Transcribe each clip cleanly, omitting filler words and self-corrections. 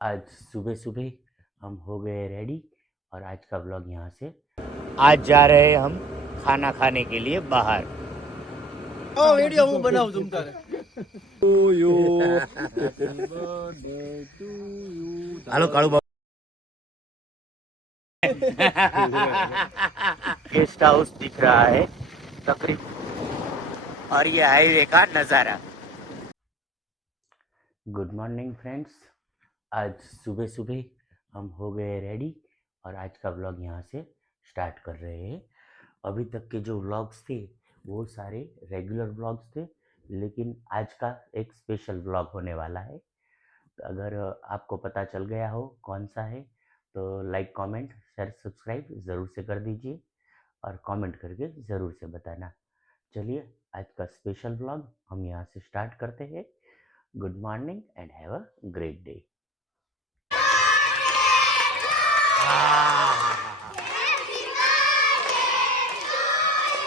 आज सुबह सुबह हम हो गए रेडी और आज का व्लॉग यहाँ से आज जा रहे हैं हम खाना खाने के लिए बाहर। वीडियो હું બનાવું तुम તારે two you happy birthday to you hello Kalu Babu. Guest house दिख रहा है तकरीबन और ये हाईवे का नज़ारा। गुड मॉर्निंग फ्रेंड्स, आज सुबह सुबह हम हो गए रेडी और आज का व्लॉग यहाँ से स्टार्ट कर रहे हैं। अभी तक के जो व्लॉग्स थे वो सारे रेगुलर व्लॉग्स थे, लेकिन आज का एक स्पेशल व्लॉग होने वाला है। तो अगर आपको पता चल गया हो कौन सा है तो लाइक कमेंट शेयर सब्सक्राइब ज़रूर से कर दीजिए और कमेंट करके ज़रूर से बताना। चलिए आज का स्पेशल व्लॉग हम यहाँ से स्टार्ट करते हैं। Good morning and have a great day.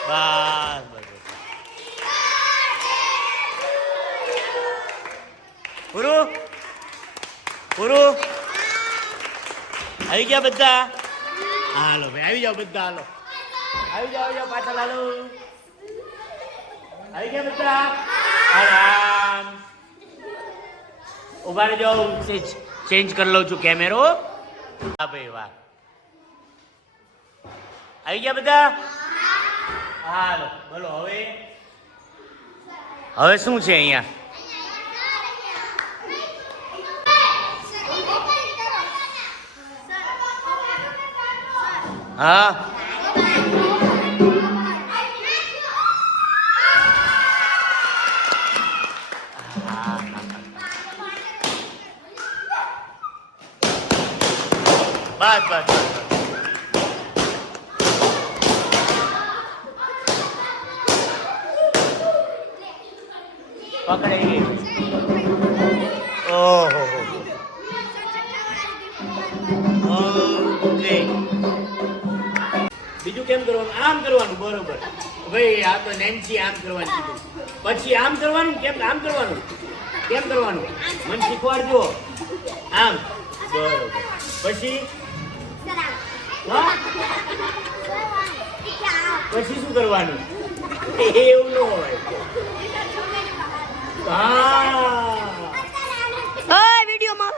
બસ પૂરું પૂરું આવી ગયા બધા? હાલો ભાઈ આવી જાઓ બધા, હાલો આવી જાઓ પાછળ, હાલો આવી ગયા બધા? આરામ ઉભા રહેજો, ચેન્જ કરી લઉં છું કેમેરો। હા ભાઈ વાહ, આવી ગયા બધા? હાલો બોલો હવે હવે શું છે અહીંયા? હા બસ બસ પકડાઈ ગઈ। ઓહો ઓકે, બીજું કેમ કરવાનું? આમ કરવાનું, બરોબર ભાઈ। આ તો નેન્સી આમ કરવાનું કીધું, પછી આમ કરવાનું, કેમ આમ કરવાનું, કેમ કરવાનું મને શીખવાડજો। આમ બરોબર, પછી પછી શું કરવાનું? એવું ન હોય। હા વિડિયો માં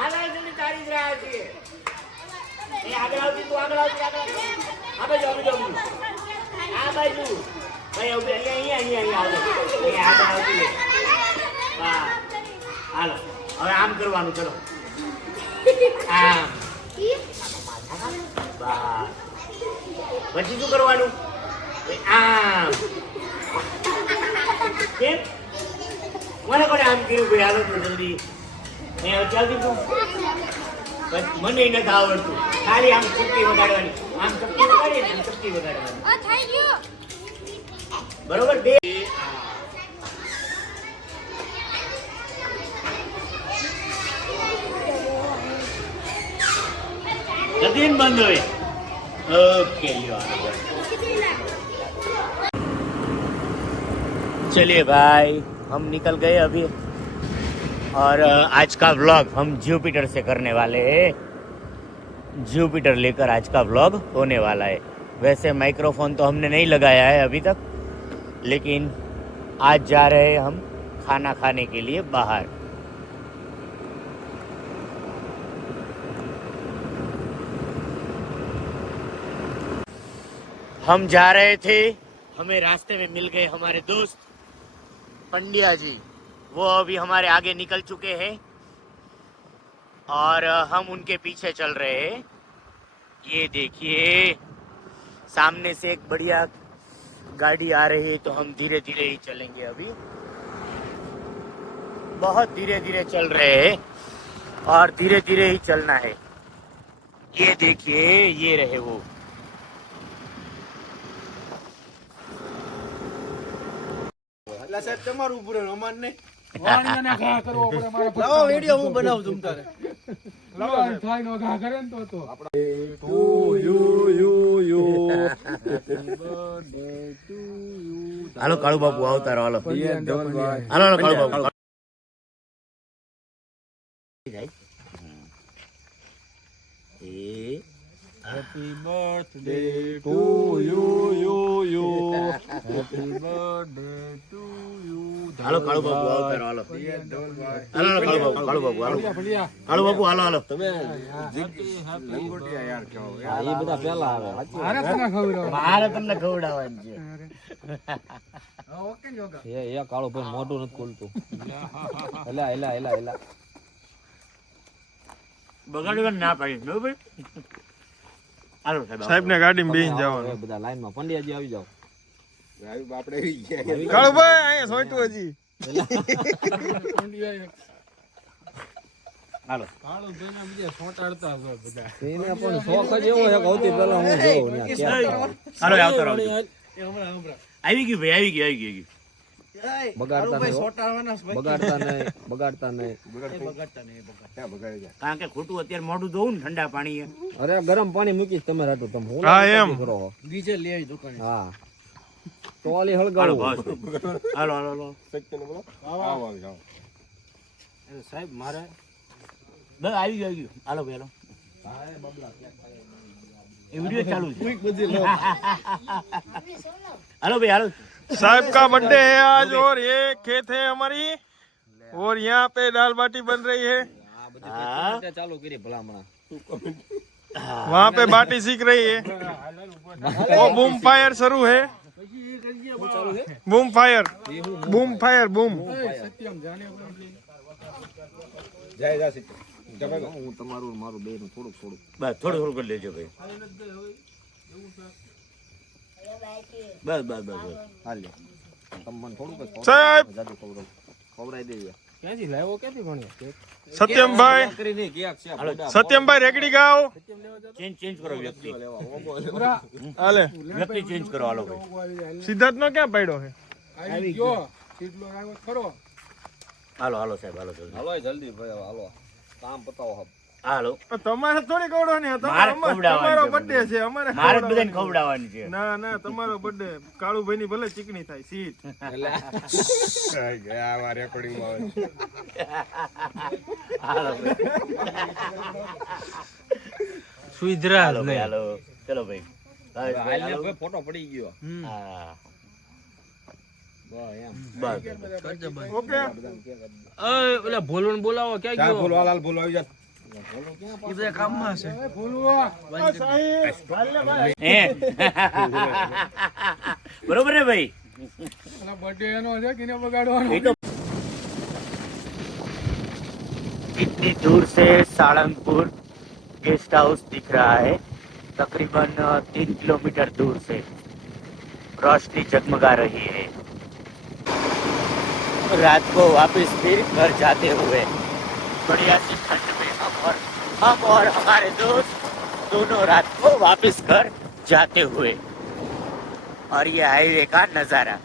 આગળ તારી જ રાહ છે। એ આગળ આવતી, તું આગળ આવતી, આગળ આ બાજુ આ બાજુ ભાઈ અહીંયા આગળ આવતી। હા હાલો હવે આમ કરવાનું, ચલો આમ બસ, પછી શું કરવાનું? આમ કેમ મને કોને આમ કર્યું ભાઈ? હાલો તો જલ્દી મેં ચાલતી તું મને નથી આવડતું, ખાલી આમ ચપટી વગાડવાની, આમ ચપટી વગાડીએ ને આમ ચપટી વગાડવાની, બરોબર બે જલ્દી બંધ હોય। ओके चलिए भाई हम निकल गए अभी और आज का व्लॉग हम जुपिटर से करने वाले हैं। जुपिटर लेकर आज का व्लॉग होने वाला है। वैसे माइक्रोफोन तो हमने नहीं लगाया है अभी तक, लेकिन आज जा रहे हैं हम खाना खाने के लिए बाहर। हम जा रहे थे, हमें रास्ते में मिल गए हमारे दोस्त पंड्या जी। वो अभी हमारे आगे निकल चुके हैं और हम उनके पीछे चल रहे हैं। ये देखिए सामने से एक बढ़िया गाड़ी आ रही है, तो हम धीरे धीरे ही चलेंगे। अभी बहुत धीरे धीरे चल रहे हैं और धीरे धीरे ही चलना है। ये देखिए ये रहे वो। સાહેબ તમારું ઉપર અમાર નહીં વાણીને ઘા કરવો પડે મારા લાવો વિડિયો હું બનાવું तुम તારે લાવો થાય નો ઘા કરે ને તો આપણે to you happy birthday to you. હાલો કાળુ બાપુ આવતારો, હાલો હાલો કાળુ બાપુ। એ happy birthday to you happy birthday to you. હાલો કાળુ બાપુ આવો તારો હાલો. હાલો કાળુ બાપુ હાલો. કાળુ બાપુ હાલો. તમે લંગોટિયા યાર કહો એ બધા પહેલા આવે. મારે તમને ખવડાવવાનું છે. ઓકે યોગા એ કાળો ભાઈ મોઢું નથી ખોલતું. એલા બગાડવા ના પાડી નો ભાઈ. હાલો સાહેબ ને ગાડીમાં બેહીને જવાનું. બધા લાઈન માં પંડ્યાજી આવી જાવ. આપણે આવી ગયા કાળુભાઈ અહીંયા સોઈટું હજી. હાલો કાળો ભાઈને બીજા સોટાડતા હોય બધા. એને પણ શોખ જ એવો છે કે સૌથી પહેલા હું જોઉં ને હાલો આવતો રહો. આવી ગયું ભાઈ આવી ગયું. બગાડતા નહીં. કારણ કે ખોટું અત્યારે મોઢું ધોવું ને ઠંડા પાણી અરે ગરમ પાણી મૂકીશ તમે રાટું તમે હું હા, એમ. કરો બીજે લઈ આવી દુકાને. હા તો ઓલી હાલો હળગાવું બસ હાલો સાહેબ મારે બસ આવી ગયું હાલો ભાઈ હાલો એ વિડિયો ચાલુ છે હાલો ભાઈ હાલો साहब का बर्थडे है आज और ये खेत है हमारी और यहाँ पे दाल बाटी बन रही है. ચાલુ કરી ભલામણા वहाँ पे बाटी सीख रही है. वो बूम फायर शुरू है. Boom fire boom. સત્યમ જાણે હું તમારું મારું બે નું થોડુંક બસ થોડું કરી લેજો ભાઈ બસ હાલ તમને થોડુંક જ સાહેબ જાદુ ખવડાવી દેજો. ક્યાંથી લાવ્યો ક્યાંથી ભણ્યો सत्यमભાઈ કરીને કેક છે હાલો सत्यमભાઈ રેકડી ગાઓ. ચેન્જ કરો વ્યક્તિ હાલે વ્યક્તિ ચેન્જ કરો હાલો ભાઈ સિદ્ધાર્થ નો ક્યાં પડ્યો છે. આવી ગયો સીટલો આવ્યો ખરો. હાલો સાહેબ હાલો જલ્દી. હાલો જલ્દી ભાઈ હાલો કામ પતાવો હબ. હાલો તમારે થોડી ખવડાવવાની છે. મારે તમારો ખવડાવવાની બર્થડે છે અમારે મારે ખવડાવવાની. બધાને ખવડાવવાની છે ના તમારો બર્થડે કાળુભાઈ ની ભલે ચીકણી થાય સીટ. આ રેકોર્ડિંગ માં હાલો સુધરા હાલો ભાઈ હાલો ચલો ભાઈ હાલને ભાઈ ફોટો પડી ગયો. હા બસ એમ બસ ઓકે ઓલા ભોલવણ બોલાવો ક્યાં ગયો ભોલવાલાલ બોલવા આવી જા એ બધા કામમાં છે ભોલવા હે બરોબર ને ભાઈ ઓલા બર્થડે એનો છે કિને બગાડવાનો ये तो इतनी दूर से सारंगपुर गेस्ट हाउस दिख रहा है तकरीबन 3 किलोमीटर दूर से रोशनी जगमगा रही है रात को वापस फिर घर जाते हुए बढ़िया सी ठंड में हम और हमारे दोस्त दोनों रात को वापस घर जाते हुए और ये हाईवे का नज़ारा